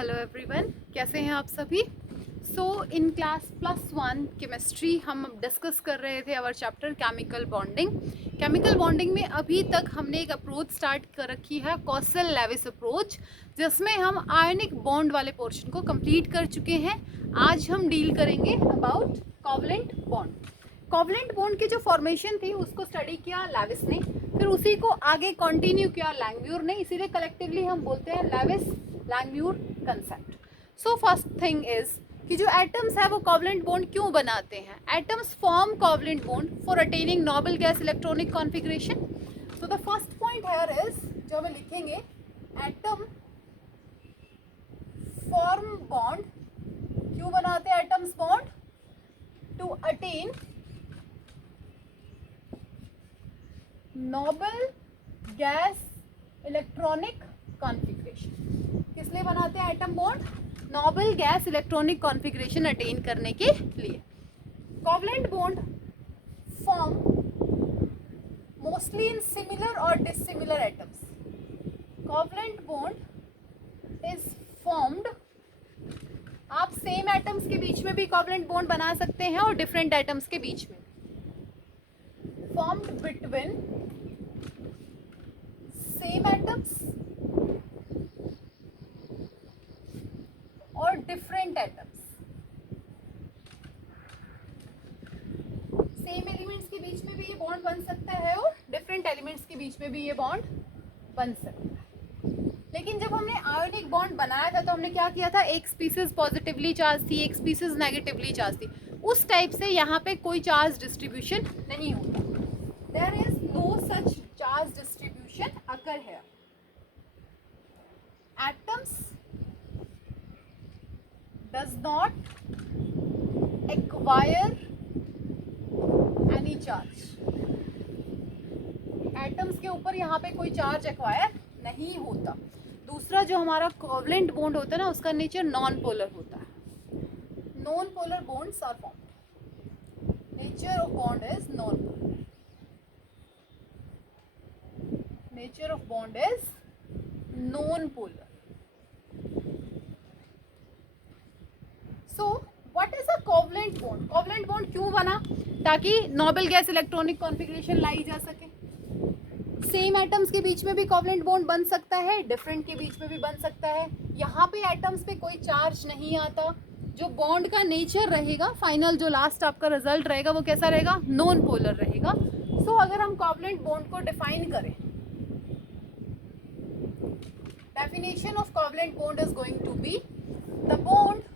Hello everyone, कैसे हैं आप सभी। इन क्लास +1 केमिस्ट्री हम डिस्कस कर रहे थे our chapter chemical bonding. Chemical bonding में अभी तक हमने एक अप्रोच स्टार्ट कर रखी है, कॉसल लेविस अप्रोच, जिसमें हम आयनिक बॉन्ड वाले पोर्शन को कंप्लीट कर चुके हैं। आज हम डील करेंगे about covalent bond. Covalent bond की जो फॉर्मेशन थी उसको स्टडी किया लेविस ने, फिर उसी को आगे कंटिन्यू किया लैंगम्यूर ने, इसीलिए कलेक्टिवली हम बोलते हैं Lewis Langmuir concept. So first thing is कि जो एटम्स है वो कोवलेंट बॉन्ड क्यों बनाते हैं। Atoms form covalent bond for attaining noble gas electronic configuration. So the first point here is, जो हमें लिखेंगे, एटम फॉर्म बॉन्ड, क्यों बनाते हैं atoms bond? To attain noble gas electronic configuration. किस लिए बनाते हैं atom bond? Noble gas electronic configuration attain करने के लिए। Covalent bond form mostly in similar और dissimilar atoms. Covalent bond is formed, आप सेम एटम्स के बीच में भी कोवलेंट बॉन्ड बना सकते हैं और डिफरेंट एटम्स के बीच में। फॉर्म्ड बिटवीन सेम एटम्स और डिफरेंट एटम्स। सेम एलिमेंट्स के बीच में भी ये बॉन्ड बन सकता है और डिफरेंट एलिमेंट्स के बीच में भी ये बॉन्ड बन सकता है। लेकिन जब हमने आयोनिक बॉन्ड बनाया था तो हमने क्या किया था, एक स्पीसीज पॉजिटिवली चार्ज थी, एक स्पीसीज नेगेटिवली चार्ज थी। उस टाइप से यहाँ पे कोई चार्ज डिस्ट्रीब्यूशन नहीं होता। There is no such charge distribution occur here. Atoms does not acquire any charge। Atoms के ऊपर यहाँ पे कोई चार्ज एक्वायर नहीं होता। दूसरा जो हमारा कोवलेंट बॉन्ड होता है ना, उसका नेचर नॉन पोलर होता है। Non polar bonds are formed. Nature of bond is non polar. Nature of bond is non polar. So what is a covalent bond? Covalent bond क्यों बना? ताकि नोबल गैस इलेक्ट्रॉनिक कॉन्फ़िगरेशन लाई जा सके। Same atoms के बीच में भी कोवलेंट बॉन्ड बन सकता है, डिफरेंट के बीच में भी बन सकता है। यहाँ पे एटम्स पे कोई चार्ज नहीं आता। जो बॉन्ड का नेचर रहेगा, फाइनल जो लास्ट आपका रिजल्ट रहेगा, वो कैसा रहेगा? नॉन पोलर रहेगा। सो अगर हम कोवलेंट बॉन्ड को डिफाइन करें, definition of covalent bond is going to be the bond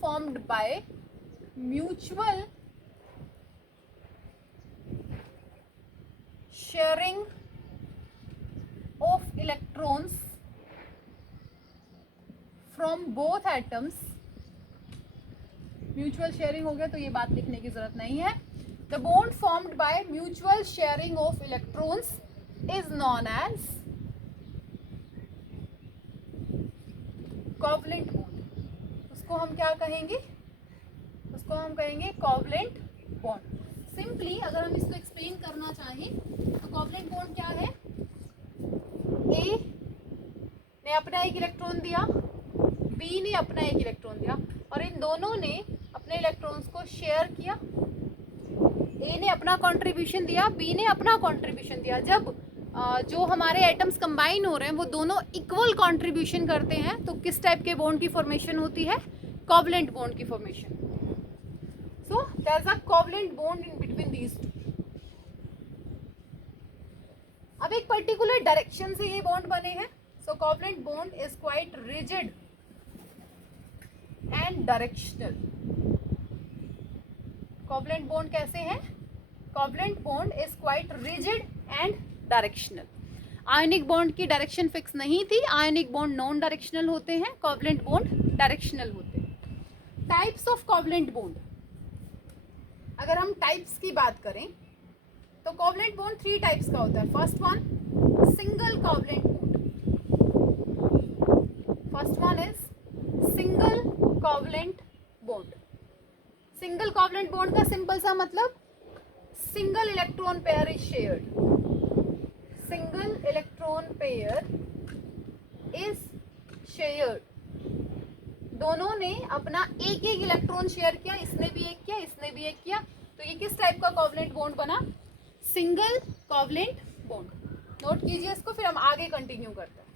formed by mutual sharing of electrons from both atoms। Mutual sharing हो गया तो ये बात लिखने की जरूरत नहीं है। The bond formed by mutual sharing of electrons is known as covalent bond. उसको हम क्या कहेंगे? उसको हम कहेंगे कोवलेंट बॉन्ड। सिंपली अगर हम इसको एक्सप्लेन करना चाहें तो कोवलेंट बॉन्ड क्या है? ए ने अपना एक इलेक्ट्रॉन दिया, बी ने अपना एक इलेक्ट्रॉन दिया, और इन दोनों ने अपने इलेक्ट्रॉन्स को शेयर किया। ए ने अपना कंट्रीब्यूशन दिया, बी ने अपना कंट्रीब्यूशन दिया। जब जो हमारे एटम्स कंबाइन हो रहे हैं वो दोनों इक्वल कंट्रीब्यूशन करते हैं तो किस टाइप के बॉन्ड की फॉर्मेशन होती है? कोवलेंट बॉन्ड की formation. So there is a covalent bond in between these two. अब एक पर्टिकुलर डायरेक्शन से ये बॉन्ड बने हैं। So covalent bond is quite rigid and directional. Covalent bond कैसे हैं? Covalent bond is quite rigid and directional. Ionic bond की direction fix नहीं थी। आयनिक बॉन्ड नॉन डायरेक्शनल होते हैं, कोवलेंट बॉन्ड डायरेक्शनल होते हैं। टाइप्स ऑफ कोवलेंट बॉन्ड, अगर हम टाइप्स की बात करें तो कोवलेंट बॉन्ड 3 टाइप्स का होता है। First one single covalent bond. First one is single covalent bond. Single covalent bond का सिंपल सा मतलब single electron pair is shared. single electron pair is shared. दोनों ने अपना एक एक इलेक्ट्रॉन शेयर किया, इसने भी एक किया, इसने भी एक किया, तो ये किस टाइप का कोवलेंट बॉन्ड बना? Single covalent bond. नोट कीजिए इसको, फिर हम आगे कंटिन्यू करते हैं.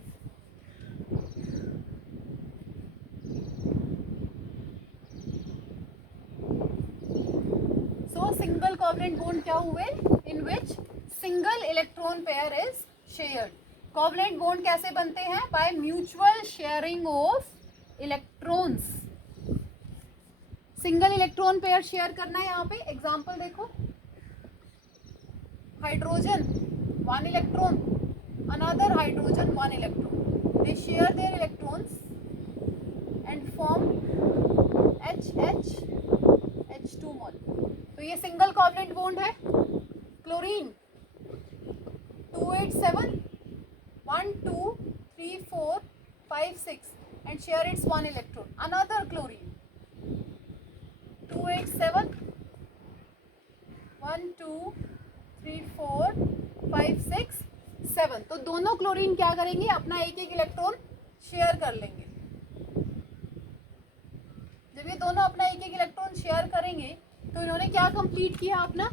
सो सिंगल कोवलेंट बॉन्ड क्या हुए? In which single electron pair is shared. Covalent bond कैसे बनते हैं? By mutual sharing of electrons. Single electron pair share करना है. यहाँ पे एग्जांपल देखो, hydrogen 1 electron, another hydrogen 1 electron, they share their electrons and form H2 molecule. तो ये सिंगल कोवलेंट बॉन्ड है. Chlorine 287 1 2 3 4 5 6 and share its 1 electron. Another chlorine 287 1 2 3 4 5 6 7. तो दोनों क्लोरीन क्या करेंगे? अपना एक एक इलेक्ट्रॉन शेयर कर लेंगे. जब ये दोनों अपना एक एक इलेक्ट्रॉन शेयर करेंगे तो इन्होंने क्या कंप्लीट किया अपना?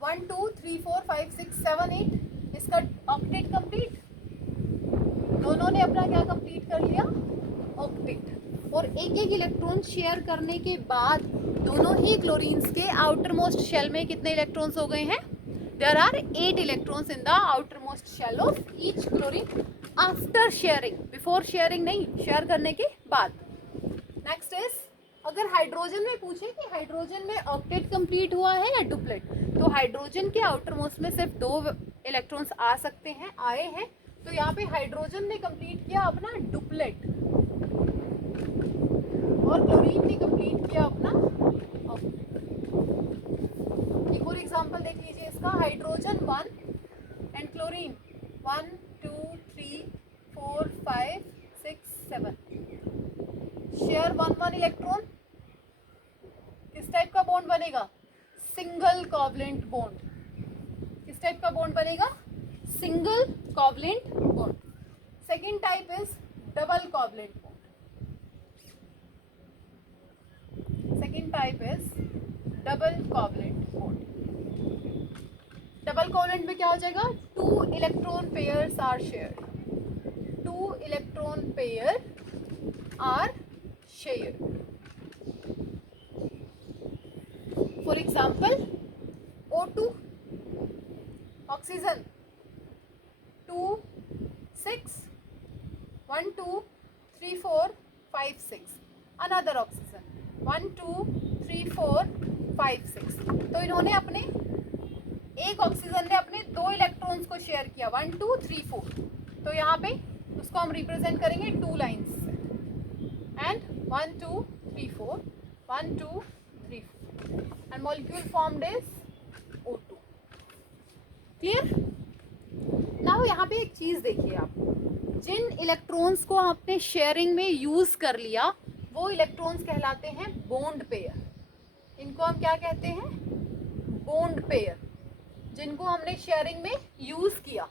1 2 3 4 5 6 7 8. इसका ऑक्टेट कंप्लीट. दोनों ने अपना क्या कंप्लीट कर लिया? ऑक्टेट. और एक एक इलेक्ट्रॉन शेयर करने के बाद दोनों ही क्लोरीन्स के आउटर मोस्ट शेल में कितने इलेक्ट्रॉन्स हो गए हैं? There are 8 electrons in the outermost shell of each chlorine after sharing. Before sharing नहीं, शेयर करने के बाद. नेक्स्ट इज, अगर हाइड्रोजन में पूछे कि हाइड्रोजन में ऑक्टेट कंप्लीट हुआ है या डुप्लेट, तो हाइड्रोजन के आउटर मोस्ट में सिर्फ 2 इलेक्ट्रॉन्स आ सकते हैं, आए हैं. तो यहाँ पे हाइड्रोजन ने कंप्लीट किया अपना डुप्लेट और क्लोरीन ने कंप्लीट किया अपना ऑक्टेट. एक और एग्जांपल देख लीजिए इसका. Hydrogen 1 and chlorine 1 2 3 4 5 6 7 share 1 electron. किस टाइप का बॉन्ड बनेगा? Single covalent bond. किस टाइप का बॉन्ड बनेगा? Single covalent bond. Second type is double covalent bond. Second type is double covalent bond. Double covalent में क्या हो जाएगा? 2 electron pairs are shared. 2 electron pair are shared. For example O2, oxygen 2 6 1 2 3 4 5 6. Another oxygen 1 2 3 4 5 6. तो इन्होंने अपने एक oxygen ने अपने 2 इलेक्ट्रॉन्स को शेयर किया 1 2 3 4. तो यहाँ पे उसको हम रिप्रेजेंट करेंगे 2 लाइन्स से. And 1 2 3 4 1 2 3 4 and molecule formed is O2. Clear? Now यहाँ पे एक चीज देखिए आप, जिन इलेक्ट्रॉन्स को आपने शेयरिंग में यूज कर लिया वो इलेक्ट्रॉन्स कहलाते हैं बॉन्ड पेयर. इनको हम क्या कहते हैं? Bond pair. जिनको हमने शेयरिंग में यूज किया.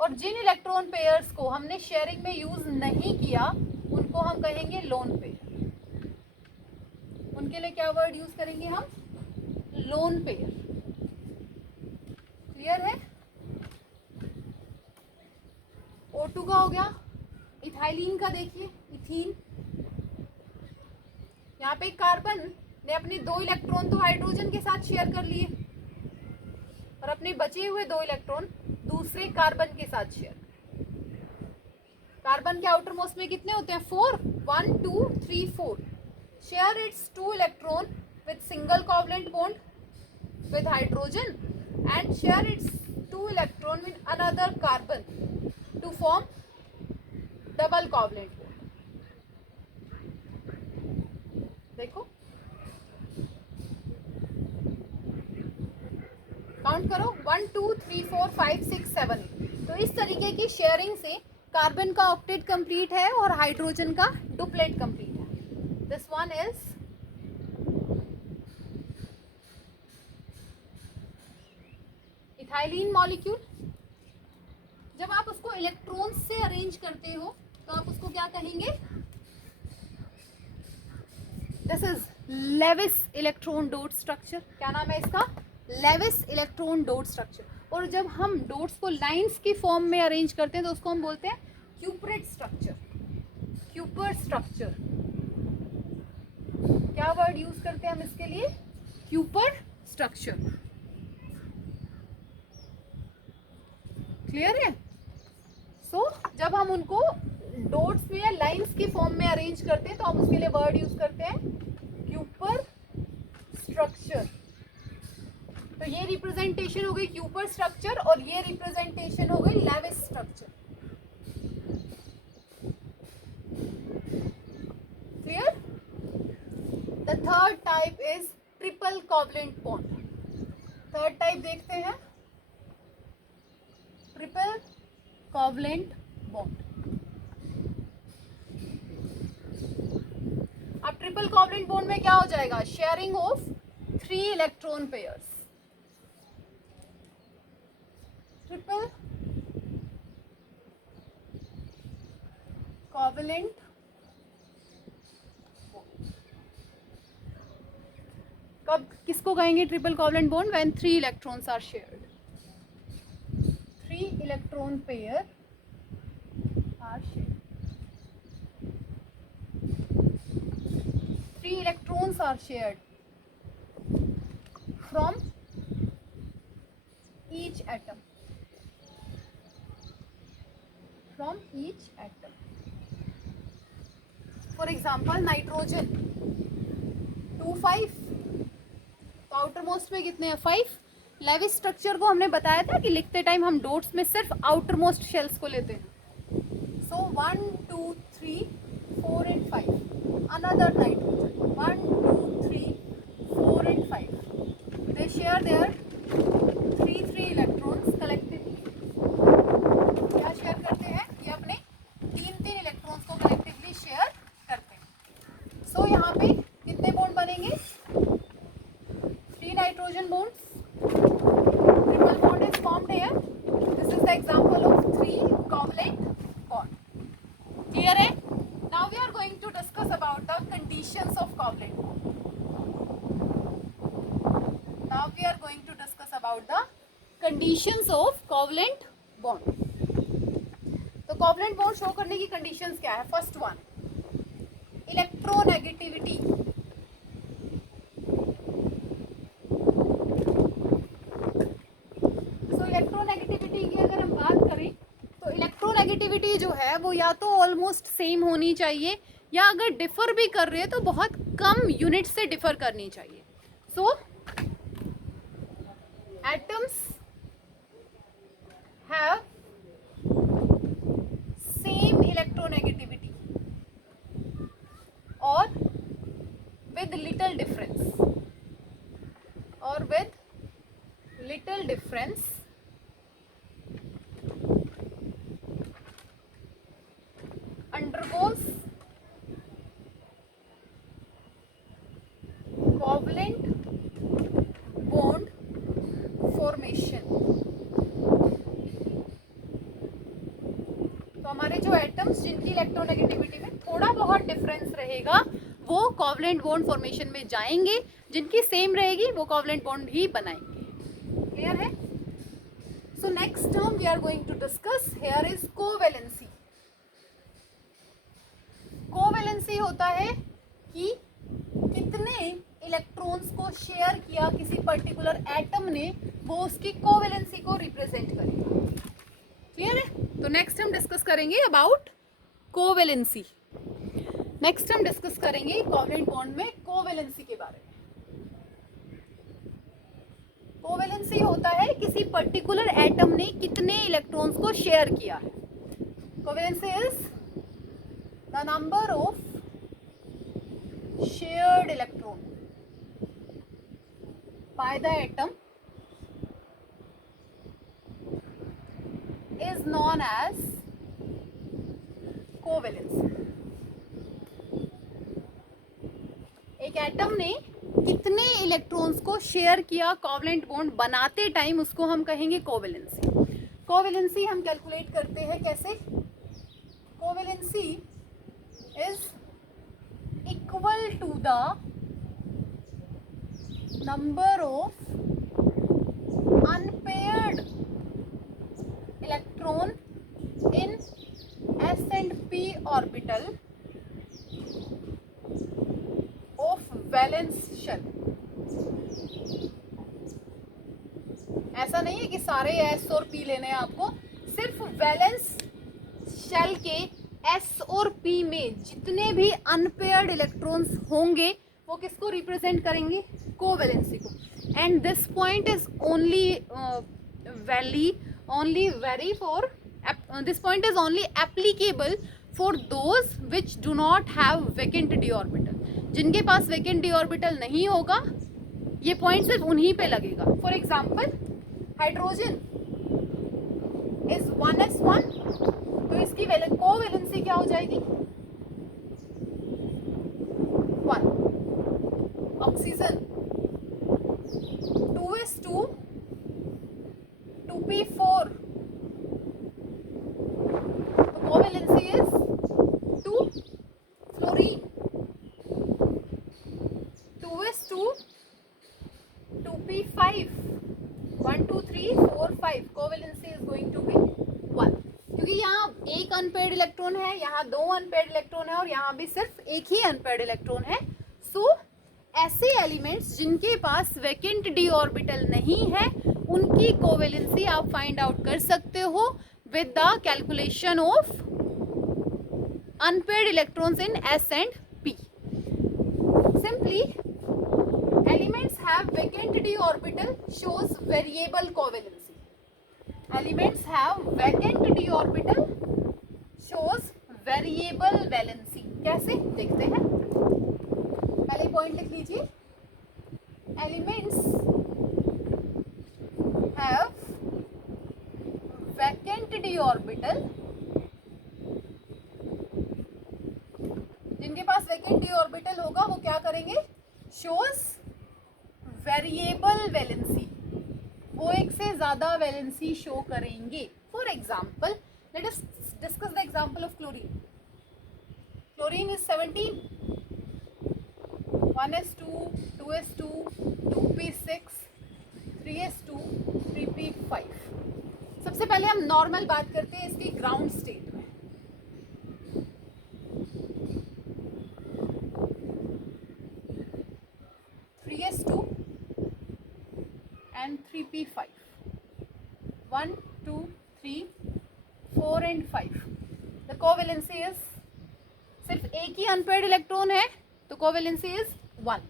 और जिन इलेक्ट्रॉन पेयर्स को हमने शेयरिंग में यूज नहीं किया उनको हम कहेंगे लोन पेयर. उनके लिए क्या वर्ड यूज करेंगे हम? Lone pair. क्लियर है? O2 का हो गया. इथाइलिन का देखिए, इथीन. यहाँ पे कार्बन ने अपने 2 इलेक्ट्रॉन तो हाइड्रोजन के साथ शेयर कर लिए और अपने बचे हुए 2 इलेक्ट्रॉन दूसरे कार्बन के साथ शेयर. कार्बन के आउटर मोस्ट में कितने होते हैं? 4. 1 2 3 4. Share its 2 electron with single covalent bond with hydrogen and share its 2 electron with another carbon to form double covalent bond. देखो, काउंट करो 1 2 3 4 5 6 7 8. तो इस तरीके की शेयरिंग से कार्बन का ऑक्टेट कंप्लीट है और हाइड्रोजन का डुप्लेट कंप्लीट है. This one is ethylene molecule. जब आप उसको इलेक्ट्रॉन्स से अरेंज करते हो तो आप उसको क्या कहेंगे? This is Lewis electron dot structure. क्या नाम है इसका? Lewis electron dot structure. और जब हम डॉट्स को लाइंस की फॉर्म में अरेंज करते हैं तो उसको हम बोलते हैं क्यूपरेट स्ट्रक्चर। क्यूपर स्ट्रक्चर, क्या वर्ड यूज करते हैं हम इसके लिए? Kuiper structure. क्लियर है? सो जब हम उनको डॉट्स में या लाइंस की फॉर्म में अरेंज करते हैं तो हम उसके लिए वर्ड यूज करते हैं क्यूपर स्ट्रक्चर। तो ये रिप्रेजेंटेशन हो गई क्यूपर स्ट्रक्चर और ये रिप्रेजेंटेशन हो गई Lewis structure. Clear? The third type is triple covalent bond. Third type देखते हैं, ट्रिपल कोवलेंट बॉन्ड। अब ट्रिपल कोवलेंट बॉन्ड में क्या हो जाएगा? Sharing of 3 electron pairs. Triple covalent कब किसको कहेंगे triple covalent bond? When 3 electrons are shared. 3 electron pair are shared. 3 electrons are shared from each atom. From each atom. For example, nitrogen 2 5, तो outer most में कितने हैं? 5। Levi's structure को हमने बताया था कि लिखते टाइम हम डॉट्स में सिर्फ आउटर मोस्ट शेल्स को लेते हैं। सो 1 2 3 4 and 5. Another nitrogen 1 2 3 4 and 5. They share their 3 electrons collectively. क्या शेयर करते हैं? ये अपने 3 इलेक्ट्रॉन्स को कलेक्टिवली शेयर करते हैं। सो यहाँ पे कितने बॉन्ड बनेंगे? 3 nitrogen bonds. Triple bond is formed here. This is the example of 3 covalent bond. Clear है? Now we are going to discuss about the conditions of covalent bond. Now we are going to discuss about the conditions of covalent bond. तो covalent bond show करने की conditions क्या है? First one, electronegativity. So electronegativity की अगर हम बात करें तो इलेक्ट्रोनेगेटिविटी जो है वो या तो ऑलमोस्ट सेम होनी चाहिए या अगर डिफर भी कर रहे हैं तो बहुत कम यूनिट से डिफर करनी चाहिए। सो एटम्स हैव सेम इलेक्ट्रोनेगेटिविटी और with little difference undergoes covalent bond formation. तो हमारे जो एटम्स जिनकी इलेक्ट्रोनेगेटिविटी में थोड़ा बहुत डिफरेंस रहेगा वो कोवलेंट बॉन्ड फॉर्मेशन में जाएंगे, जिनकी सेम रहेगी वो कोवलेंट बॉन्ड ही बनाएंगे। क्लियर है? So next term we are going to discuss here is covalency. Covalency होता है कि कितने इलेक्ट्रॉन्स को शेयर किया किसी पर्टिकुलर एटम ने, वो उसकी कोवेलेंसी को रिप्रेजेंट करेगा। क्लियर है? तो नेक्स्ट हम डिस्कस करेंगे अबाउट कोवेलेंसी। नेक्स्ट हम डिस्कस करेंगे कोवलेंट बॉन्ड में कोवेलेंसी के बारे में। कोवेलेंसी होता है किसी पर्टिकुलर एटम ने कितने इलेक्ट्रॉन्स को शेयर किया है। Covalency is the number of shared electron by the atom is known as covalence. एक एटम ने कितने इलेक्ट्रॉन्स को शेयर किया कोवलेंट बॉन्ड बनाते टाइम उसको हम कहेंगे कोवेलेंसी। कोवेलेंसी हम कैलकुलेट करते हैं कैसे? Covalency is equal to the number of unpaired electron in s and p orbital of valence shell. ऐसा नहीं है कि सारे s और p लेने हैं आपको, सिर्फ वैलेंस शेल के s और p में जितने भी अनपेयर्ड इलेक्ट्रॉन्स होंगे वो किसको रिप्रेजेंट करेंगे? कोवेलेंसी को. And this point is this point is only applicable for those which do not have vacant d orbital. जिनके पास vacant d orbital नहीं होगा ये पॉइंट सिर्फ उन्हीं पे लगेगा. For example hydrogen is 1s1, तो इसकी कोवेलेंसी क्या हो जाएगी? 1. Oxygen 2s2 2p4, covalency is 2. Fluorine 2s2 2p5 1 2 3 4 5, covalency is going to be 1. क्योंकि यहाँ एक अनपेयर्ड इलेक्ट्रॉन है, यहाँ 2 अनपेयर्ड इलेक्ट्रॉन है और यहाँ भी सिर्फ एक ही अनपेयर्ड इलेक्ट्रॉन है. सो ऐसे एलिमेंट्स जिनके पास वैकेंट डी ऑर्बिटल नहीं है उनकी कोवेलेंसी आप फाइंड आउट कर सकते हो with the calculation of unpaired electrons in s and p. Simply, elements have vacant d orbital shows variable covalency. Elements have vacant d orbital shows variable valency. कैसे देखते हैं? पहले पॉइंट लिख लीजिए. Elements have vacant d orbital, जिनके पास vacant d orbital होगा वो क्या करेंगे? shows variable valency, वो एक से ज्यादा वैलेंसी शो करेंगे. For example let us discuss the example of chlorine. Chlorine is 17, 1s2 2s2 2p6 3s2 3p5. सबसे पहले हम नॉर्मल बात करते हैं इसकी ग्राउंड स्टेट में. and 3p5 1 2 3 4 and 5. the covalency is, सिर्फ एक ही अनपेयर्ड इलेक्ट्रॉन है तो कोवेलेंसी इज 1.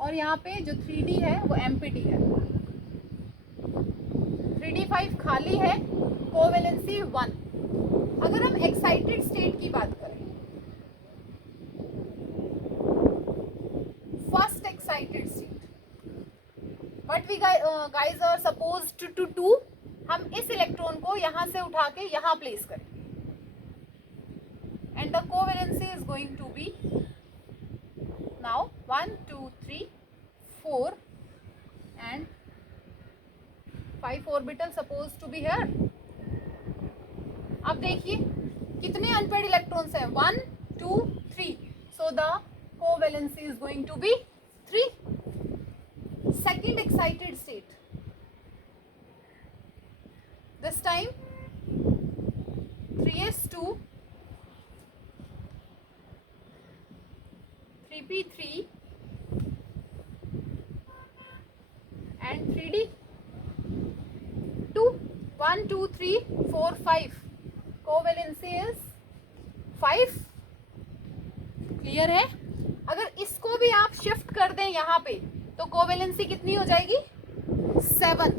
और यहाँ पे जो 3d है वो एम्प्टी है. 3d5 खाली है, कोवेलेंसी 1. अगर हम एक्साइटेड स्टेट की बात करें, first excited state, but we guys are supposed to do, हम इस इलेक्ट्रॉन को यहाँ से उठा के यहाँ प्लेस करें and the covalency is going to be now 1 2 3 4 and 5 orbital supposed to be here. अब देखिए कितने अनपेयर्ड इलेक्ट्रॉन्स हैं? 1 2 3, so the covalency is going to be 3. second excited state, this time 3s2 3p3 and 3d 2 1 2 3 4 5, covalency is 5. Clear है? अगर इसको भी आप shift कर दें यहाँ पे तो कोवेलेंसी कितनी हो जाएगी? 7.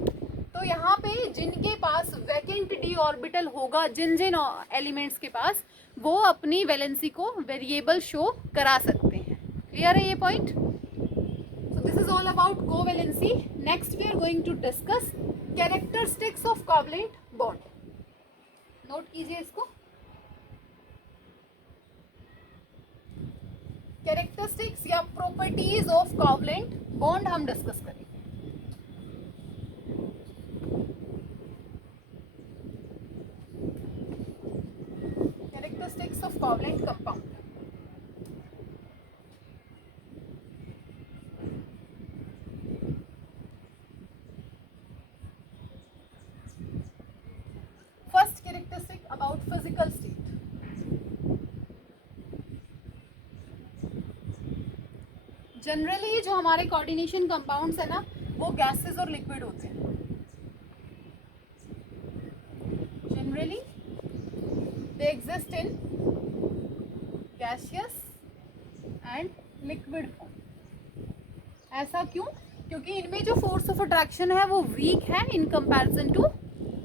तो यहाँ पे जिनके पास वैकेंट डी ऑर्बिटल होगा, जिन जिन एलिमेंट्स के पास, वो अपनी वैलेंसी को वेरिएबल शो करा सकते हैं. क्लियर है ये point? So this is all about covalency. Next we are going to discuss characteristics of covalent bond. Note कीजिए इसको. कैरेक्टरिस्टिक्स या प्रॉपर्टीज ऑफ कोवलेंट बॉन्ड हम डिस्कस करेंगे. जनरली जो हमारे कोऑर्डिनेशन कंपाउंड्स है ना वो गैसेस और लिक्विड होते हैं. Generally they exist in gaseous and liquid form. ऐसा क्यों? क्योंकि इनमें जो फोर्स ऑफ अट्रैक्शन है वो वीक है in comparison to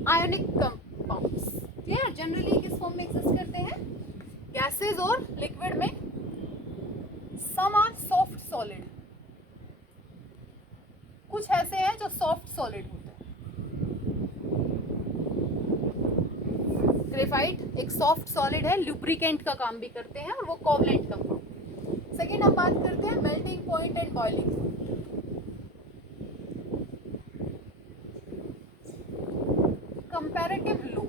ionic compounds. Clear? Generally किस फॉर्म में एग्जिस्ट करते हैं? गैसेस और लिक्विड में. सम आर सॉफ्ट सॉलिड, कुछ ऐसे हैं जो सॉफ्ट सॉलिड होते हैं. ग्रेफाइट एक सॉफ्ट सॉलिड है, लुब्रिकेंट का काम भी करते हैं और वो कोवलेंट कंपाउंड. सेकेंड हम बात करते हैं melting point and boiling. Comparative low,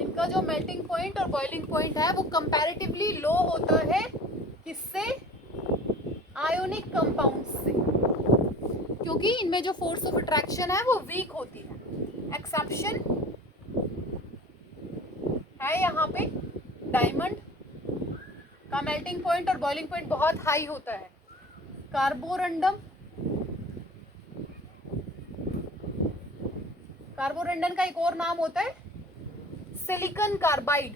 इनका जो मेल्टिंग पॉइंट और बॉइलिंग पॉइंट है वो कंपैरेटिवली लो होता है. किससे? आयोनिक कंपाउंड्स से, क्योंकि इनमें जो फोर्स ऑफ अट्रैक्शन है वो वीक होती है. एक्सेप्शन है यहाँ पे डायमंड का मेल्टिंग पॉइंट और बॉइलिंग पॉइंट बहुत हाई होता है. कार्बोरंडम, कार्बोरंडन का एक और नाम होता है सिलिकॉन कार्बाइड.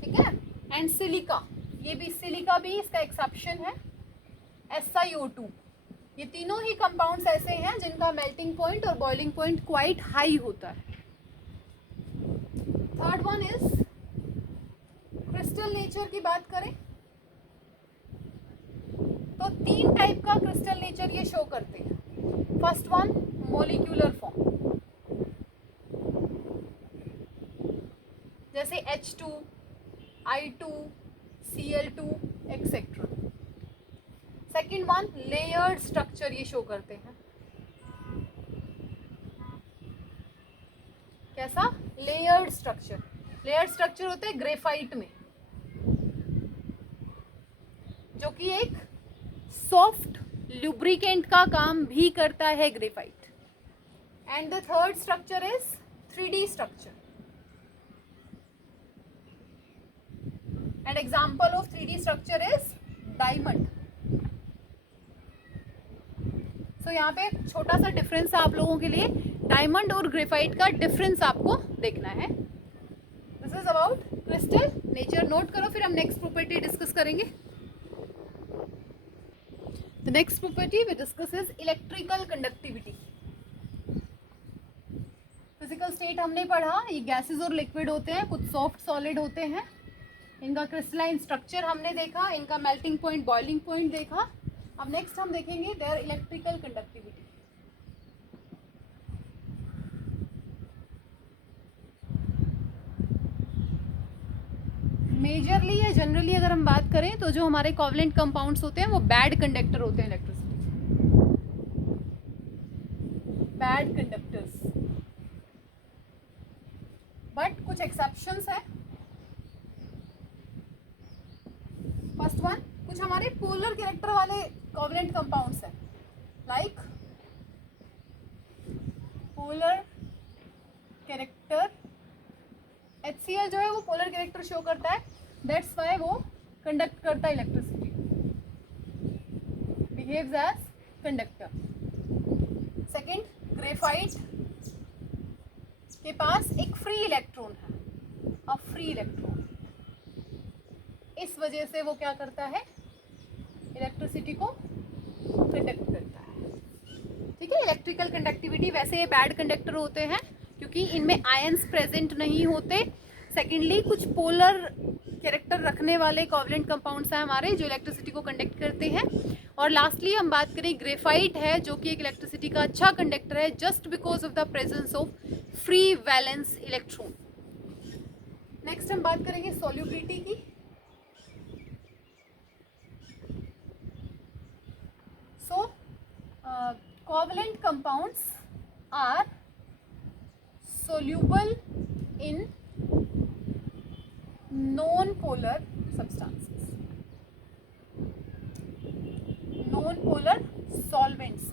ठीक है? एंड सिलिका, ये भी सिलिका भी इसका एक्सेप्शन है. SiO2, ये तीनों ही कंपाउंड्स ऐसे हैं जिनका मेल्टिंग पॉइंट और बॉइलिंग पॉइंट क्वाइट हाई होता है. Third one is crystal nature की बात करें तो 3 टाइप का क्रिस्टल नेचर ये शो करते हैं. फर्स्ट वन मोलिक्यूलर फॉर्म, जैसे H2, I2, Cl2 etcetera. Second one layered structure ये शो करते हैं. कैसा? Layered structure. लेयर्ड स्ट्रक्चर होते हैं ग्रेफाइट में, जो कि एक सॉफ्ट लुब्रिकेंट का काम भी करता है graphite. And the third structure is 3D structure. And example of 3D structure is diamond. So यहाँ पे छोटा सा डिफरेंस है आप लोगों के लिए. डायमंड और ग्रेफाइट का डिफरेंस आपको देखना है. This is about crystal nature. Note करो, फिर हम नेक्स्ट प्रॉपर्टी डिस्कस करेंगे. The next property we discuss is electrical conductivity. Physical state हमने पढ़ा, ये गैसेस और लिक्विड होते हैं, कुछ सॉफ्ट सॉलिड होते हैं. इनका क्रिस्टलाइन स्ट्रक्चर हमने देखा, इनका मेल्टिंग पॉइंट बॉइलिंग पॉइंट देखा. अब नेक्स्ट हम देखेंगे देयर इलेक्ट्रिकल कंडक्टिविटी. मेजरली या जनरली अगर हम बात करें तो जो हमारे कोवलेंट कंपाउंड्स होते हैं वो बैड कंडक्टर होते हैं इलेक्ट्रिसिटी. Bad conductors. बट कुछ एक्सेप्शंस है. फर्स्ट वन, कुछ हमारे पोलर कैरेक्टर वाले कोवलेंट कंपाउंड्स हैं, लाइक पोलर कैरेक्टर. HCl जो है वो पोलर कैरेक्टर शो करता है, दैट्स वाई वो कंडक्ट करता है electricity, behaves as conductor. Second, graphite के पास एक फ्री इलेक्ट्रॉन है, अ फ्री इलेक्ट्रॉन. इस वजह से वो क्या करता है? इलेक्ट्रिसिटी को कंडक्ट करता है. ठीक है? Electrical conductivity. वैसे ये बैड कंडक्टर होते हैं क्योंकि इनमें आयंस प्रेजेंट नहीं होते. सेकेंडली, कुछ पोलर कैरेक्टर रखने वाले कोवलेंट कंपाउंड्स हैं हमारे जो इलेक्ट्रिसिटी को कंडक्ट करते हैं. और लास्टली हम बात करें, ग्रेफाइट है जो कि एक इलेक्ट्रिसिटी का अच्छा कंडक्टर है just because of the presence of free valence electron. Next हम बात करेंगे सॉल्युबिलिटी की. So covalent compounds are soluble in non-polar substances, non-polar solvents.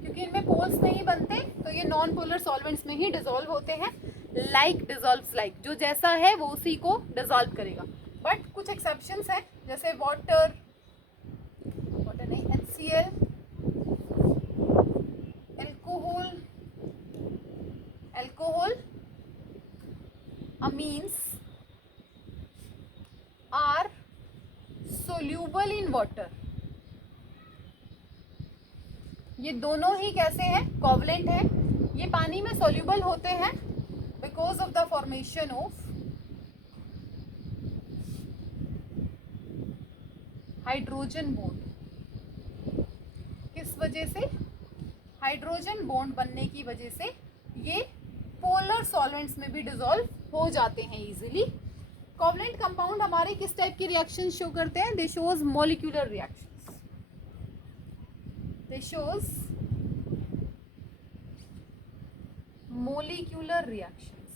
क्योंकि इनमें पोल्स नहीं बनते तो ये नॉन पोलर सॉल्वेंट्स में ही डिसॉल्व होते हैं. लाइक डिसॉल्व्स लाइक, जो जैसा है वो उसी को डिसॉल्व करेगा. बट कुछ कुछ एक्सेप्शंस हैं, जैसे वाटर नहीं, HCl, alcohol, amines are soluble in water. ये दोनों ही कैसे हैं? कोवलेंट है। ये पानी में सोल्यूबल होते हैं because of the formation of hydrogen bond. किस वजह से? हाइड्रोजन बॉन्ड बनने की वजह से ये पोलर सॉल्वेंट्स में भी डिसॉल्व हो जाते हैं इजीली। कोवलेंट कंपाउंड हमारे किस टाइप की रिएक्शन शो करते हैं? दे शोज मॉलिक्यूलर रिएक्शंस। दे शोज मॉलिक्यूलर रिएक्शंस।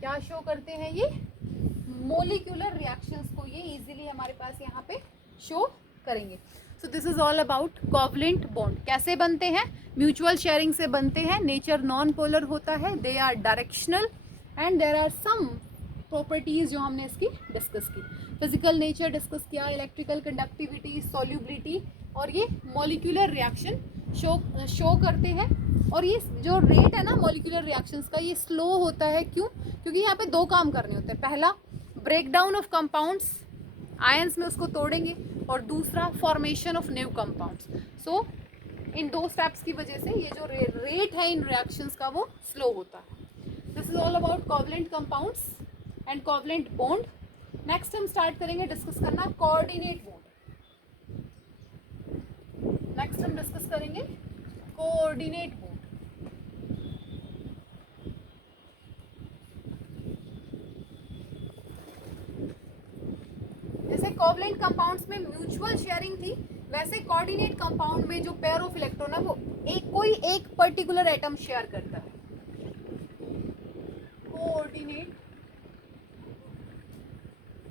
क्या शो करते हैं ये? मॉलिक्यूलर रिएक्शंस को ये इजीली हमारे पास यहाँ पे शो करेंगे। सो this is all about covalent bond. कैसे बनते हैं? म्यूचुअल शेयरिंग से बनते हैं। नेचर नॉन पोलर होता है, they are directional and there are some properties जो हमने इसकी डिस्कस की। फिजिकल नेचर डिस्कस किया, इलेक्ट्रिकल कंडक्टिविटी, सॉल्युबिलिटी, और ये मॉलिक्यूलर रिएक्शन शो करते हैं। और ये जो रेट है ना मॉलिक्यूलर रिएक्शंस का, ये स्लो होता है। क्यों? क्योंकि यहाँ पे दो काम करने होते हैं। पहला, ब्रेकडाउन ऑफ कंपाउंड्स, आयंस में उसको तोड़ेंगे, और दूसरा फॉर्मेशन ऑफ न्यू कंपाउंड्स। सो इन दो स्टेप्स की वजह से ये जो रेट है इन रिएक्शंस का वो स्लो होता है। This is all about covalent compounds and covalent bond. Next हम स्टार्ट करेंगे डिस्कस करना कोऑर्डिनेट बॉन्ड। नेक्स्ट हम डिस्कस करेंगे कोऑर्डिनेट बॉन्ड। जैसे कोवलेंट कंपाउंड्स में म्यूचुअल शेयरिंग थी, वैसे कोऑर्डिनेट कंपाउंड में जो पेयर ऑफ इलेक्ट्रॉन है वो कोई एक पर्टिकुलर एटम शेयर करता है। Coordinate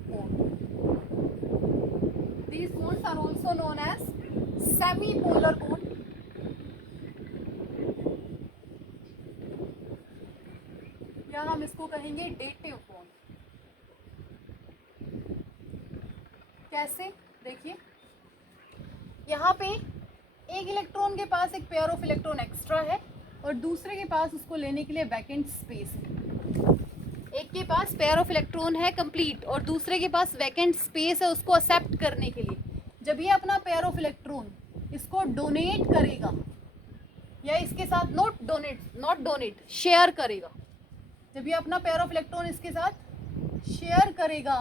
bond, these bonds are also known as semi-polar bond। या हम इसको कहेंगे डेटिव बॉन्ड। कैसे? देखिए, यहाँ पे एक इलेक्ट्रॉन के पास एक पेयर ऑफ इलेक्ट्रॉन एक्स्ट्रा है और दूसरे के पास उसको लेने के लिए वैकेंट स्पेस है। एक के पास पेयर ऑफ इलेक्ट्रॉन है कंप्लीट और दूसरे के पास वैकेंट स्पेस है उसको एक्सेप्ट करने के लिए। जब ये अपना पेयर ऑफ इलेक्ट्रॉन इसको डोनेट करेगा, या इसके साथ नॉट डोनेट शेयर करेगा, जब ये अपना पेयर ऑफ इलेक्ट्रॉन इसके साथ शेयर करेगा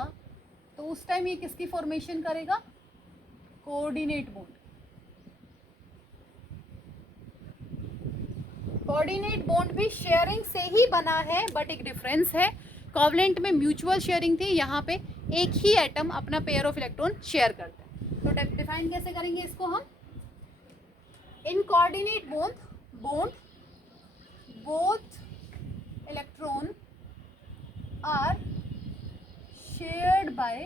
तो उस टाइम ये किसकी फॉर्मेशन करेगा? Coordinate bond. कोऑर्डिनेट बॉन्ड भी शेयरिंग से ही बना है, बट एक डिफरेंस है। कोवलेंट में म्यूचुअल शेयरिंग थी, यहाँ पे एक ही एटम अपना पेयर ऑफ इलेक्ट्रॉन शेयर करता है। तो डिफाइन कैसे करेंगे इसको हम? In coordinate bond both electron are shared by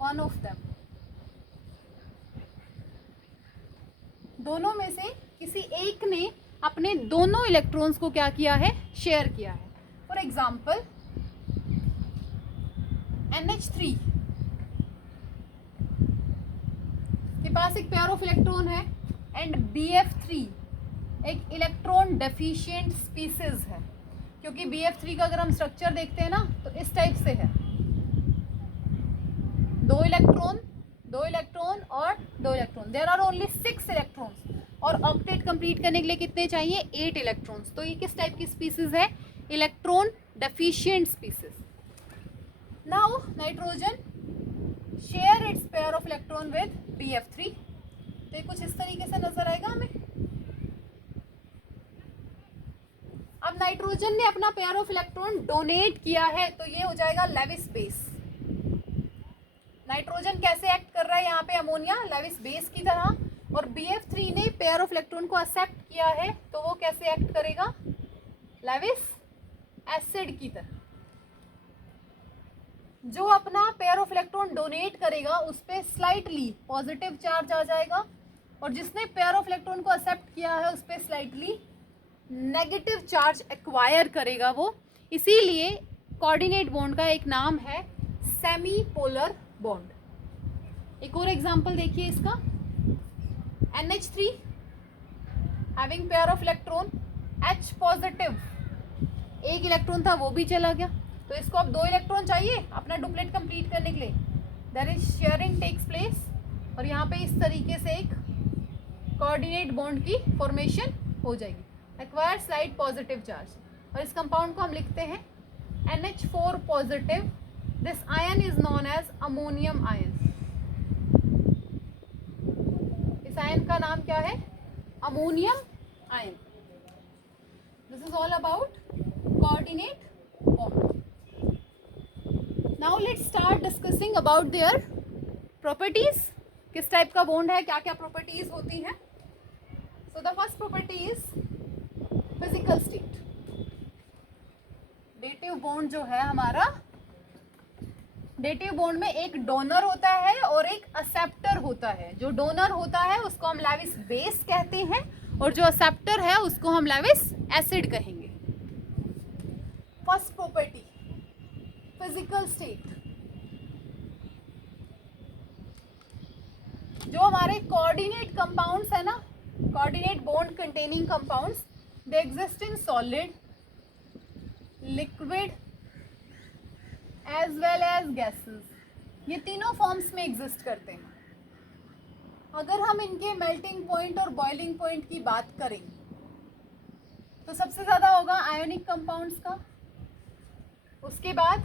one of them. दोनों में से किसी एक ने अपने दोनों इलेक्ट्रॉन्स को क्या किया है? शेयर किया है। फॉर एग्जाम्पल NH3 के पास एक पेयर ऑफ इलेक्ट्रॉन है एंड BF3 एक इलेक्ट्रॉन डेफिशिएंट स्पीसीज है, क्योंकि BF3 का अगर हम स्ट्रक्चर देखते हैं ना तो इस टाइप से है, दो इलेक्ट्रॉन और दो electron. There are only 6 electrons और ऑक्टेट कंप्लीट करने के लिए कितने चाहिए? 8 इलेक्ट्रॉन्स। तो ये किस टाइप की स्पीसीज है? Electron deficient species. Now nitrogen share its pair of electron with BF3। तो ये कुछ इस तरीके से नजर आएगा हमें। अब नाइट्रोजन ने अपना पेयर ऑफ इलेक्ट्रॉन डोनेट किया है तो ये हो जाएगा लेविस बेस। नाइट्रोजन कैसे एक्ट कर रहा है यहाँ पे? अमोनिया लेविस बेस की तरह। और BF3 ने पेयर ऑफ इलेक्ट्रॉन को एक्सेप्ट किया है तो वो कैसे एक्ट करेगा? लेविस एसिड की तरह। जो अपना पेयर ऑफ इलेक्ट्रॉन डोनेट करेगा उस पर स्लाइटली पॉजिटिव चार्ज आ जाएगा और जिसने पेयर ऑफ इलेक्ट्रॉन को एक्सेप्ट किया है उस पर स्लाइटली नेगेटिव चार्ज एक्वायर करेगा वो। इसीलिए कोऑर्डिनेट बॉन्ड का एक नाम है सेमी पोलर बॉन्ड। एक और एग्जांपल देखिए इसका, NH3 having pair of electron, H positive, एक इलेक्ट्रॉन था वो भी चला गया, तो इसको अब 2 इलेक्ट्रॉन चाहिए अपना डुप्लेट कंप्लीट करने के लिए, there is sharing takes place, और यहाँ पे इस तरीके से एक कोऑर्डिनेट बॉन्ड की फॉर्मेशन हो जाएगी, एक्वायर स्लाइड पॉजिटिव चार्ज। और इस कंपाउंड को हम लिखते हैं NH4 positive, this ion is known as ammonium ion. इस आयन का नाम क्या है? Ammonium ion. This is all about coordinate bond. Now let's start discussing about their properties. किस टाइप का बॉन्ड है, क्या क्या प्रॉपर्टीज होती हैं। So the first property is physical state. Dative bond जो है हमारा, डेटिव बॉन्ड में एक डोनर होता है और एक एक्सेप्टर होता है। जो डोनर होता है उसको हम लेविस बेस कहते हैं और जो एक्सेप्टर है उसको हम लेविस एसिड कहेंगे। First property physical state. जो हमारे कोऑर्डिनेट कंपाउंड्स है ना, coordinate bond containing compounds, they exist in solid, liquid as well as gases. ये तीनों फॉर्म्स में एग्जिस्ट करते हैं। अगर हम इनके मेल्टिंग पॉइंट और बॉइलिंग पॉइंट की बात करें तो सबसे ज़्यादा होगा आयोनिक कंपाउंड्स का, उसके बाद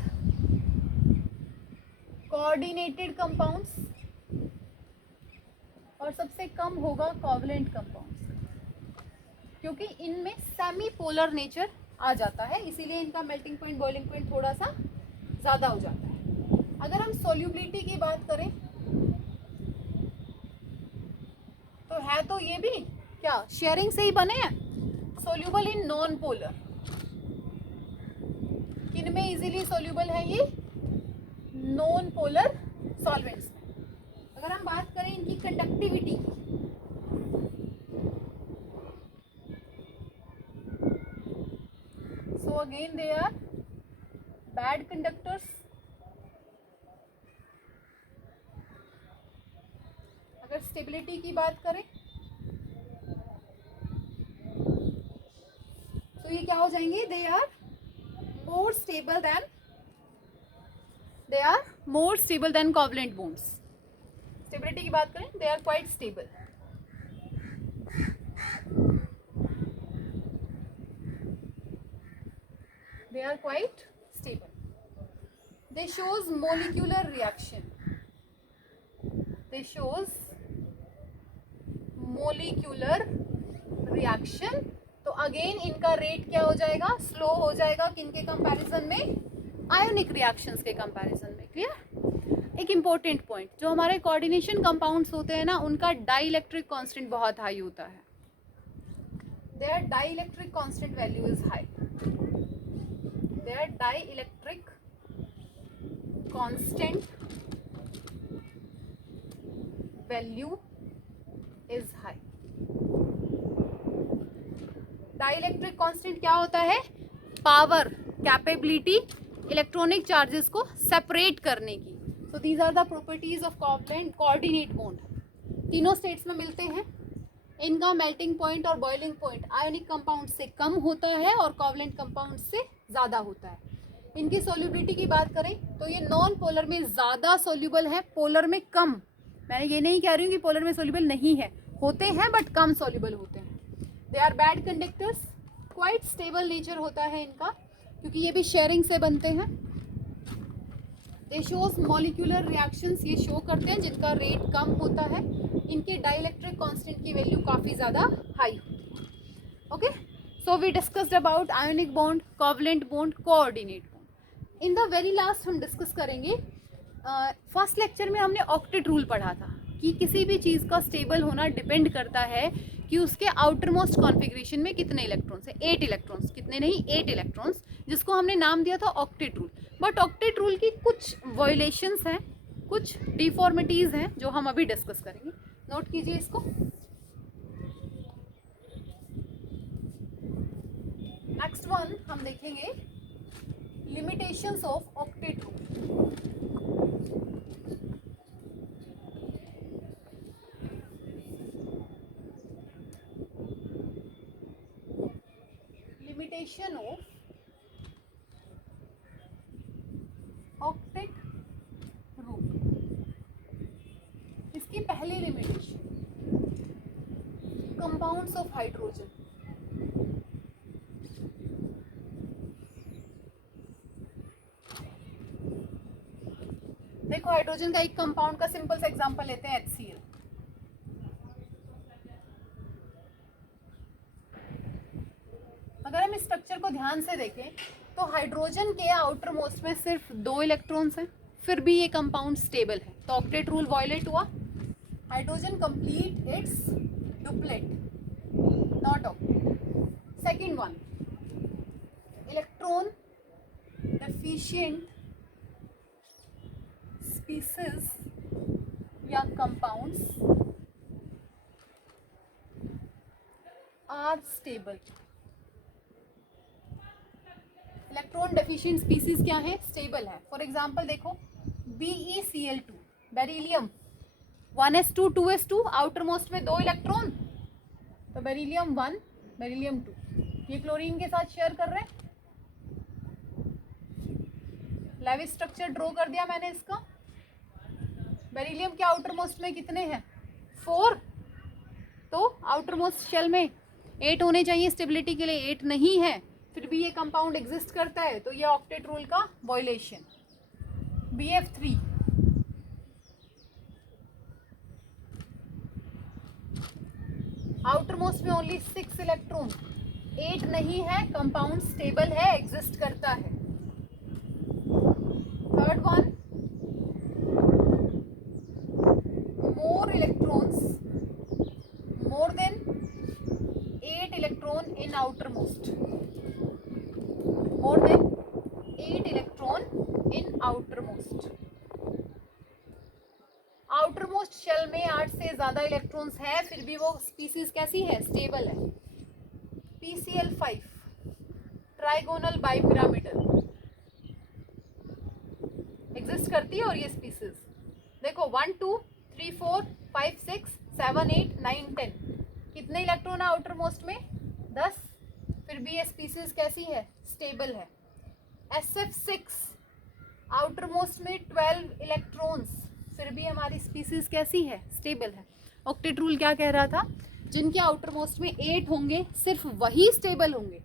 कोऑर्डिनेटेड कंपाउंड्स, और सबसे कम होगा कोवलेंट कंपाउंड्स, क्योंकि इनमें सेमी पोलर नेचर आ जाता है, इसीलिए इनका मेल्टिंग पॉइंट बॉइलिंग पॉइंट थोड़ा सा ज़्यादा हो जाता है। अगर हम सोल्यूबिलिटी की बात करें तो है तो ये भी क्या शेयरिंग से ही बने हैं, सोल्यूबल इन नॉन पोलर। किन में इजीली सोल्यूबल है ये? नॉन पोलर सॉल्वेंट्स में। अगर हम बात करें इनकी कंडक्टिविटी की, so again they are bad conductors. अगर स्टेबिलिटी की बात करें तो ये क्या हो जाएंगे? They are more stable than covalent bonds. Stability की बात करें, they are quite stable. They are quite stable. They shows molecular reaction. They shows molecular reaction. तो अगेन इनका रेट क्या हो जाएगा? स्लो हो जाएगा। किनके कंपैरिजन में? आयोनिक रिएक्शंस के कंपैरिजन में। क्लियर? एक इंपॉर्टेंट पॉइंट, जो हमारे कोऑर्डिनेशन कंपाउंड्स होते हैं ना, उनका डाइइलेक्ट्रिक कांस्टेंट बहुत हाई होता है। Their dielectric constant value is high. Their dielectric constant value is high. Dielectric constant क्या होता है? पावर, कैपेबिलिटी इलेक्ट्रॉनिक चार्जेस को सेपरेट करने की। So these are the properties of covalent coordinate bond. तीनों स्टेट्स में मिलते हैं। इनका मेल्टिंग पॉइंट और बॉइलिंग पॉइंट आयोनिक कंपाउंड से कम होता है और कोवलेंट कंपाउंड से ज़्यादा होता है। इनकी सोल्यूबिलिटी की बात करें तो ये नॉन पोलर में ज़्यादा सोल्यूबल है, पोलर में कम। मैंने ये नहीं कह रही हूँ कि पोलर में सोल्यूबल नहीं है, होते हैं बट कम सोल्यूबल होते हैं। They are bad conductors, quite stable nature होता है इनका, क्योंकि ये भी शेयरिंग से बनते हैं। दे शोज मॉलिक्यूलर रिएक्शंस, ये शो करते हैं जिनका रेट कम होता है। इनके डाइइलेक्ट्रिक कांस्टेंट की वैल्यू काफ़ी ज़्यादा हाई होती है। Okay, so we discussed about ionic bond, covalent bond, coordinate bond. In the very last हम डिस्कस करेंगे, फर्स्ट लेक्चर में हमने ऑक्टेट रूल पढ़ा था कि किसी भी चीज़ का स्टेबल होना डिपेंड करता है कि उसके आउटर मोस्ट कॉन्फ़िगरेशन में कितने इलेक्ट्रॉन्स हैं। 8 इलेक्ट्रॉन्स, कितने नहीं 8 इलेक्ट्रॉन्स, जिसको हमने नाम दिया था octet rule. But octet rule की कुछ वायोलेशंस हैं, कुछ डिफॉर्मिटीज़ हैं जो हम अभी डिस्कस करेंगे। नोट कीजिए इसको। नेक्स्ट वन हम देखेंगे limitations of octet rule. Limitation of octet rule. इसकी पहली लिमिटेशन, कंपाउंड्स ऑफ हाइड्रोजन. देखो हाइड्रोजन का एक कंपाउंड का सिंपल सा एग्जांपल लेते हैं HCl. अगर हम इस स्ट्रक्चर को ध्यान से देखें तो हाइड्रोजन के आउटर मोस्ट में सिर्फ 2 इलेक्ट्रॉन्स हैं, फिर भी ये कंपाउंड स्टेबल है. तो ऑक्टेट रूल वायलेट हुआ. Hydrogen complete its duplet, not octet. Second one, electron deficient species या compounds are stable. Electron deficient species क्या है? स्टेबल है. फॉर एग्जांपल देखो BeCl2, beryllium 1s2 2s2, outer most में 2 electron, तो बेरिलियम 1 बेरिलियम 2, ये chlorine के साथ शेयर कर रहे हैं. लेविस स्ट्रक्चर ड्रॉ कर दिया मैंने इसका. बेरिलियम के आउटर मोस्ट में कितने हैं? 4. तो आउटर मोस्ट शेल में 8 होने चाहिए स्टेबिलिटी के लिए, 8 नहीं है, फिर भी ये कंपाउंड एग्जिस्ट करता है, तो ये ऑक्टेट रूल का वायलेशन. BF3, आउटर मोस्ट में ओनली 6 इलेक्ट्रॉन, 8 नहीं है, कंपाउंड स्टेबल है, एग्जिस्ट करता है. Third one, more electrons, more than 8 electron in outermost, more than 8 electron in outermost. outermost shell में 8 से ज्यादा इलेक्ट्रॉन्स है, फिर भी वो स्पीसीज कैसी है? स्टेबल है. PCl5, ट्राइगोनल बाइपिरामिडल, एग्जिस्ट करती है. और ये स्पीसीज देखो 1 2 3 4 5 6 7 8 9 10, कितने इलेक्ट्रॉन है आउटर मोस्ट में? 10, फिर भी ये स्पीसीज कैसी है? स्टेबल है. SF6, आउटर मोस्ट में 12 इलेक्ट्रॉन्स, फिर भी हमारी स्पीसीज कैसी है? स्टेबल है. ऑक्टेट रूल क्या कह रहा था? जिनके आउटर मोस्ट में 8 होंगे सिर्फ वही स्टेबल होंगे.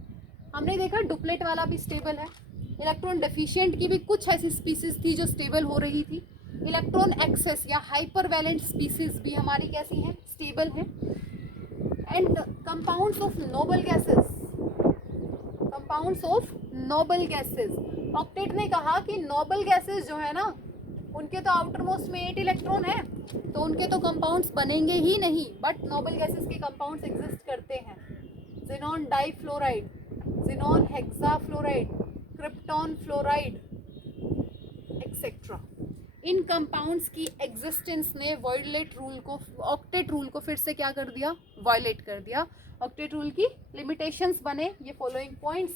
हमने देखा डुप्लेट वाला भी स्टेबल है. इलेक्ट्रॉन डेफिशिएंट की भी कुछ ऐसी स्पीसीज थी जो स्टेबल हो रही थी. इलेक्ट्रॉन एक्सेस या हाइपर वैलेंट स्पीसीज भी हमारी कैसी हैं? स्टेबल हैं. And compounds of noble gases, compounds of noble gases, octet ने कहा कि नोबल गैसेस जो है ना, उनके तो आउटर मोस्ट में 8 इलेक्ट्रॉन है, तो उनके तो कंपाउंड्स बनेंगे ही नहीं. बट नोबल गैसेस के कंपाउंड्स एग्जिस्ट करते हैं. Xenon difluoride, xenon hexafluoride, krypton fluoride etcetera. इन कंपाउंड्स की एग्जिस्टेंस ने वायलेट रूल को, ऑक्टेट रूल को फिर से क्या कर दिया? वायलेट कर दिया. ऑक्टेट रूल की लिमिटेशंस बने ये following points.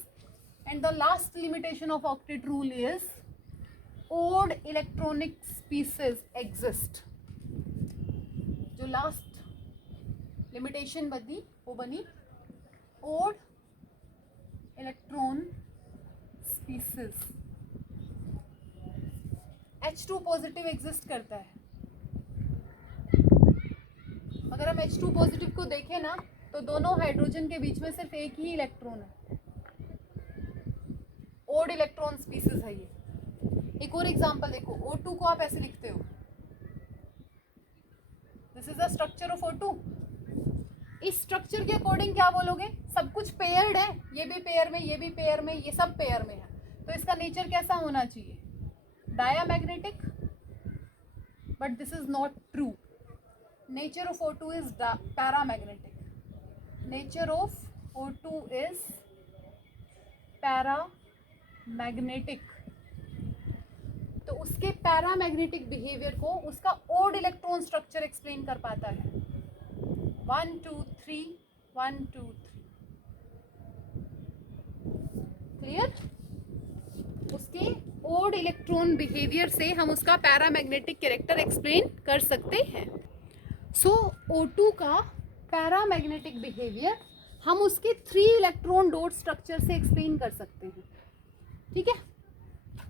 And the last limitation of octet rule is odd electronic species exist. जो लास्ट लिमिटेशन बनी वो बनी odd electron species. H2 positive exist करता है. अगर हम H2 पॉजिटिव को देखें ना, तो दोनों हाइड्रोजन के बीच में सिर्फ एक ही इलेक्ट्रॉन है. ओड इलेक्ट्रॉन स्पीसीज है ये. एक और एग्जांपल देखो, O2 को आप ऐसे लिखते हो, this is the structure of O2. इस स्ट्रक्चर के अकॉर्डिंग क्या बोलोगे? सब कुछ पेयर्ड है, ये भी पेयर में, ये भी पेयर में, ये सब पेयर में है, तो इसका नेचर कैसा होना चाहिए? Diamagnetic. But this is not true. Nature of O2 is paramagnetic. Nature of O2 is paramagnetic. तो उसके पैरामैग्नेटिक बिहेवियर को उसका ओड इलेक्ट्रॉन स्ट्रक्चर एक्सप्लेन कर पाता है. 1 2 3 1 2 3. क्लियर? उसके ओड इलेक्ट्रॉन बिहेवियर से हम उसका पैरामैग्नेटिक कैरेक्टर एक्सप्लेन कर सकते हैं। सो O2 का पैरामैग्नेटिक बिहेवियर हम उसके 3 इलेक्ट्रॉन डॉट स्ट्रक्चर से एक्सप्लेन कर सकते हैं। ठीक है,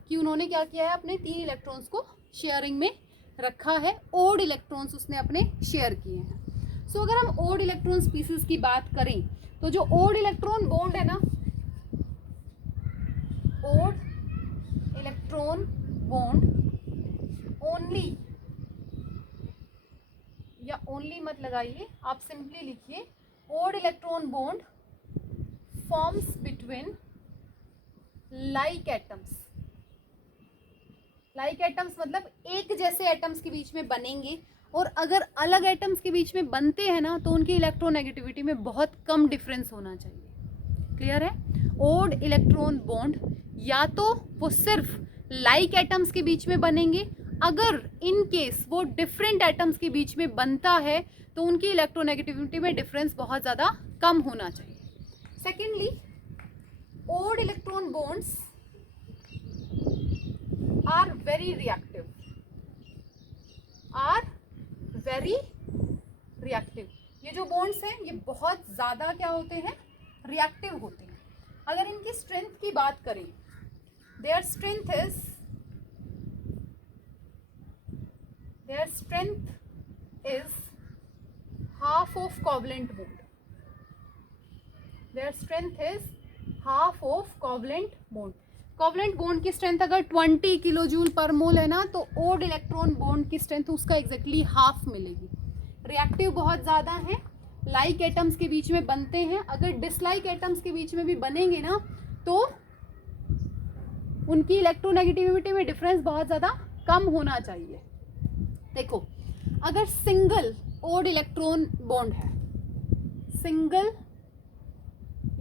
कि उन्होंने क्या किया है, अपने 3 इलेक्ट्रॉन्स को शेयरिंग में रखा है, ओड इलेक्ट्रॉन्स उसने अपने शेयर किए हैं। सो अगर हम ओड इलेक्ट्रॉन स्पीसीज की बात करें तो जो ओड इलेक्ट्रॉन बॉन्ड है ना, ओड इलेक्ट्रॉन बॉन्ड ओनली, या ओनली मत लगाइए, आप सिंपली लिखिए odd electron bond forms between like atoms. Like atoms मतलब एक जैसे एटम्स के बीच में बनेंगे, और अगर अलग एटम्स के बीच में बनते हैं ना तो उनकी इलेक्ट्रोनेगेटिविटी में बहुत कम डिफरेंस होना चाहिए। क्लियर है? ओड इलेक्ट्रॉन बॉन्ड या तो वो सिर्फ लाइक एटम्स के बीच में बनेंगे, अगर इन केस वो डिफरेंट एटम्स के बीच में बनता है तो उनकी इलेक्ट्रोनेगेटिविटी में डिफरेंस बहुत ज़्यादा कम होना चाहिए। Secondly, odd electron bonds are very reactive, ये जो बॉन्ड्स हैं ये बहुत ज़्यादा क्या होते हैं, रिएक्टिव होते हैं। अगर इनकी स्ट्रेंथ की बात करें, their strength is half of covalent bond. Their strength is half of covalent bond. Covalent bond की स्ट्रेंथ अगर 20 किलो जूल पर मोल है ना, तो ओड इलेक्ट्रॉन बॉन्ड की स्ट्रेंथ उसका एग्जैक्टली हाफ मिलेगी। रिएक्टिव बहुत ज़्यादा है, लाइक एटम्स के बीच में बनते हैं, अगर डिसलाइक एटम्स के बीच में भी बनेंगे ना तो उनकी इलेक्ट्रोनेगेटिविटी में डिफरेंस बहुत ज़्यादा कम होना चाहिए। देखो, अगर सिंगल ओड इलेक्ट्रॉन बॉन्ड है, सिंगल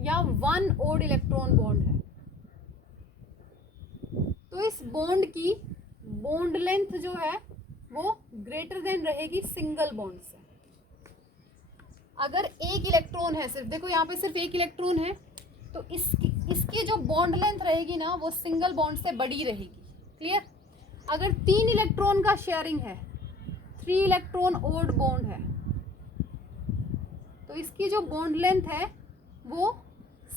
या 1 ओड इलेक्ट्रॉन बॉन्ड है, तो इस बॉन्ड की बॉन्ड लेंथ जो है वो ग्रेटर देन रहेगी सिंगल बॉन्ड से। अगर एक इलेक्ट्रॉन है सिर्फ, देखो यहाँ पे सिर्फ एक इलेक्ट्रॉन है, तो इसकी जो बॉन्ड लेंथ रहेगी ना वो सिंगल बॉन्ड से बड़ी रहेगी। क्लियर? अगर 3 इलेक्ट्रॉन का शेयरिंग है, 3 इलेक्ट्रॉन ओड बॉन्ड है, तो इसकी जो बॉन्ड लेंथ है वो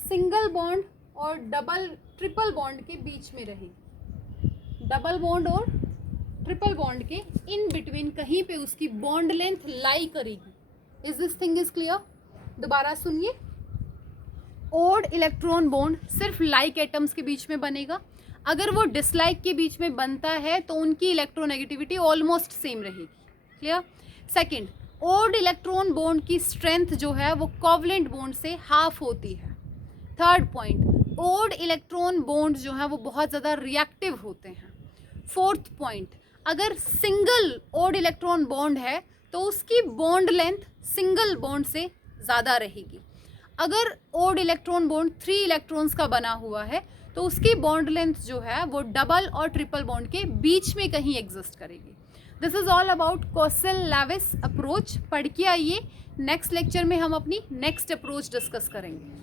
सिंगल बॉन्ड और डबल ट्रिपल बॉन्ड के बीच में रहेगी। डबल बॉन्ड और ट्रिपल बॉन्ड के इन बिटवीन कहीं पे उसकी बॉन्ड लेंथ लाई करेगी। Is this thing is clear? दोबारा सुनिए, ओड इलेक्ट्रॉन बॉन्ड सिर्फ लाइक एटम्स के बीच में बनेगा, अगर वो डिसलाइक के बीच में बनता है तो उनकी इलेक्ट्रोनेगेटिविटी ऑलमोस्ट सेम रहेगी। Clear? Second, odd electron bond की स्ट्रेंथ जो है वो कोवलेंट बॉन्ड से हाफ होती है। Third point, odd electron bond जो है वो बहुत ज़्यादा रिएक्टिव होते हैं। फोर्थ पॉइंट, अगर सिंगल ओड इलेक्ट्रॉन बॉन्ड है तो उसकी बॉन्ड लेंथ सिंगल बॉन्ड से ज़्यादा रहेगी। अगर ओड इलेक्ट्रॉन बॉन्ड 3 इलेक्ट्रॉन्स का बना हुआ है तो उसकी बॉन्ड लेंथ जो है वो डबल और ट्रिपल बॉन्ड के बीच में कहीं एग्जिस्ट करेगी। This is all about Kossel-Levi's approach. पढ़ के आइए, नेक्स्ट लेक्चर में हम अपनी नेक्स्ट अप्रोच डिस्कस करेंगे।